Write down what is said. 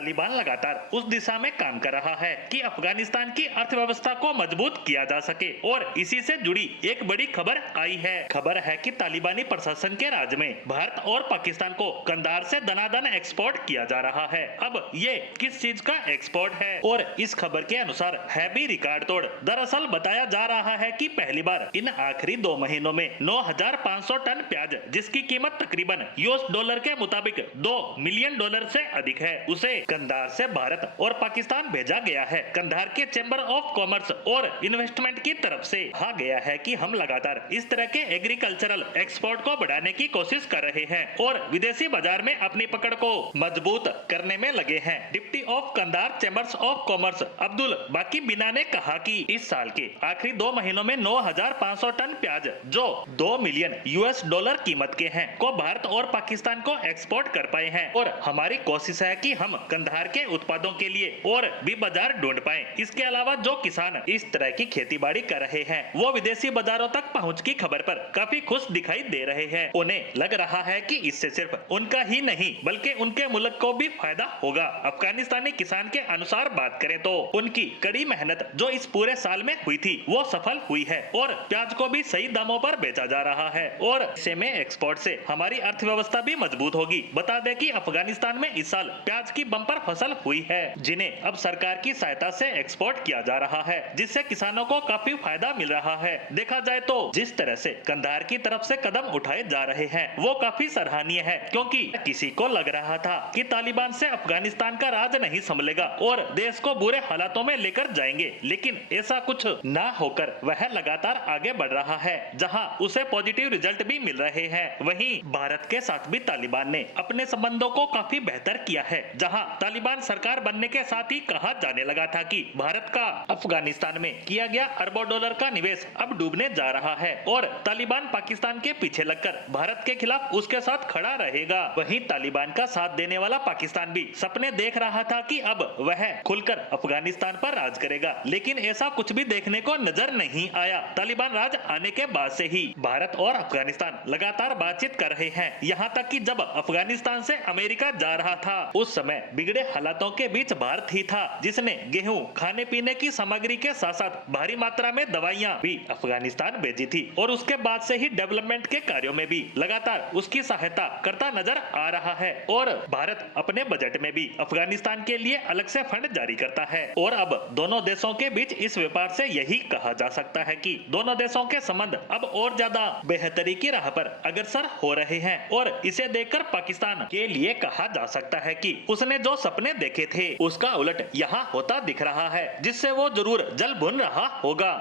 तालिबान लगातार उस दिशा में काम कर रहा है कि अफगानिस्तान की अर्थव्यवस्था को मजबूत किया जा सके और इसी से जुड़ी एक बड़ी खबर आई है। खबर है कि तालिबानी प्रशासन के राज में भारत और पाकिस्तान को कंधार से दनादन एक्सपोर्ट किया जा रहा है। अब ये किस चीज का एक्सपोर्ट है और इस खबर के अनुसार है भी रिकॉर्ड तोड़। दरअसल बताया जा रहा है कि पहली बार इन आखिरी 2 महीनों में 9,500 टन प्याज, जिसकी कीमत तकरीबन $US के मुताबिक $2 मिलियन से अधिक है, उसे कंधार से भारत और पाकिस्तान भेजा गया है। कंधार के चैम्बर ऑफ कॉमर्स और इन्वेस्टमेंट की तरफ से कहा गया है कि हम लगातार इस तरह के एग्रीकल्चरल एक्सपोर्ट को बढ़ाने की कोशिश कर रहे हैं और विदेशी बाजार में अपनी पकड़ को मजबूत करने में लगे हैं। Deputy of Kandahar chambers of commerce Abdul बाकी बिना ने कहा कि इस साल के आखिरी 2 महीनों में 9,500 टन प्याज, जो $2 मिलियन कीमत के हैं, को भारत और पाकिस्तान को एक्सपोर्ट कर पाए हैं और हमारी कोशिश है कि हम कंधार के उत्पादों के लिए और भी बाजार ढूंढ पाएं। इसके अलावा जो किसान इस तरह की खेतीबाड़ी कर रहे हैं वो विदेशी बाजारों तक पहुंच की खबर पर काफी खुश दिखाई दे रहे हैं। उन्हें लग रहा है कि इससे सिर्फ उनका ही नहीं बल्कि उनके मुल्क को भी फायदा होगा। अफगानिस्तानी किसान के अनुसार बात करें तो उनकी कड़ी मेहनत जो इस पूरे साल में हुई थी वो सफल हुई है और प्याज को भी सही दामों पर बेचा जा रहा है और ऐसे में एक्सपोर्ट से हमारी अर्थव्यवस्था भी मजबूत होगी। बता दें कि अफगानिस्तान में इस साल प्याज की बम्पर फसल हुई है, जिन्हें अब सरकार की सहायता से एक्सपोर्ट किया जा रहा है, जिससे किसानों को काफी फायदा मिल रहा है। देखा जाए तो जिस तरह से कंधार की तरफ से कदम उठाए जा रहे हैं वो काफी सराहनीय है, क्योंकि किसी को लग रहा था कि तालिबान से अफगानिस्तान का राज नहीं संभलेगा और देश को बुरे हालातों में लेकर जाएंगे, लेकिन ऐसा कुछ ना होकर वह लगातार आगे बढ़ रहा है, जहां उसे पॉजिटिव रिजल्ट भी मिल रहे हैं। वहीं भारत के साथ भी तालिबान ने अपने संबंधों को काफी बेहतर किया है, जहां तालिबान सरकार बनने के साथ ही कहा जाने लगा था कि भारत का अफगानिस्तान में किया गया अरबों डॉलर का निवेश अब डूबने जा रहा है और तालिबान पाकिस्तान के पीछे लगकर भारत के खिलाफ उसके साथ खड़ा रहेगा। वहीं तालिबान का साथ देने वाला पाकिस्तान भी सपने देख रहा था कि अब वह खुलकर अफगानिस्तान पर राज करेगा, लेकिन ऐसा कुछ भी देखने को नजर नहीं आया। तालिबान राज आने के बाद से ही भारत और अफगानिस्तान लगातार बातचीत कर रहे हैं, यहाँ तक कि जब अफगानिस्तान से अमेरिका जा रहा था उस समय बिगड़े हालातों के बीच भारत ही था जिसने गेहूं, खाने पीने की सामग्री के साथ साथ भारी मात्रा में दवाइयां भी अफगानिस्तान भेजी थी और उसके बाद से ही डेवलपमेंट के कार्यों में भी लगातार उसकी सहायता करता नजर आ रहा है और भारत अपने बजट में भी अफगानिस्तान के लिए अलग से फंड जारी करता है और अब दोनों देशों के बीच इस व्यापार से यही कहा जा सकता है कि दोनों देशों के संबंध अब और ज्यादा बेहतरी की राह पर अग्रसर हो रहे हैं और इसे देखकर पाकिस्तान के लिए कहा जा सकता है कि उसने जो सपने देखे थे उसका उलट यहाँ होता दिख रहा है, जिससे वो जरूर जल भुन रहा होगा।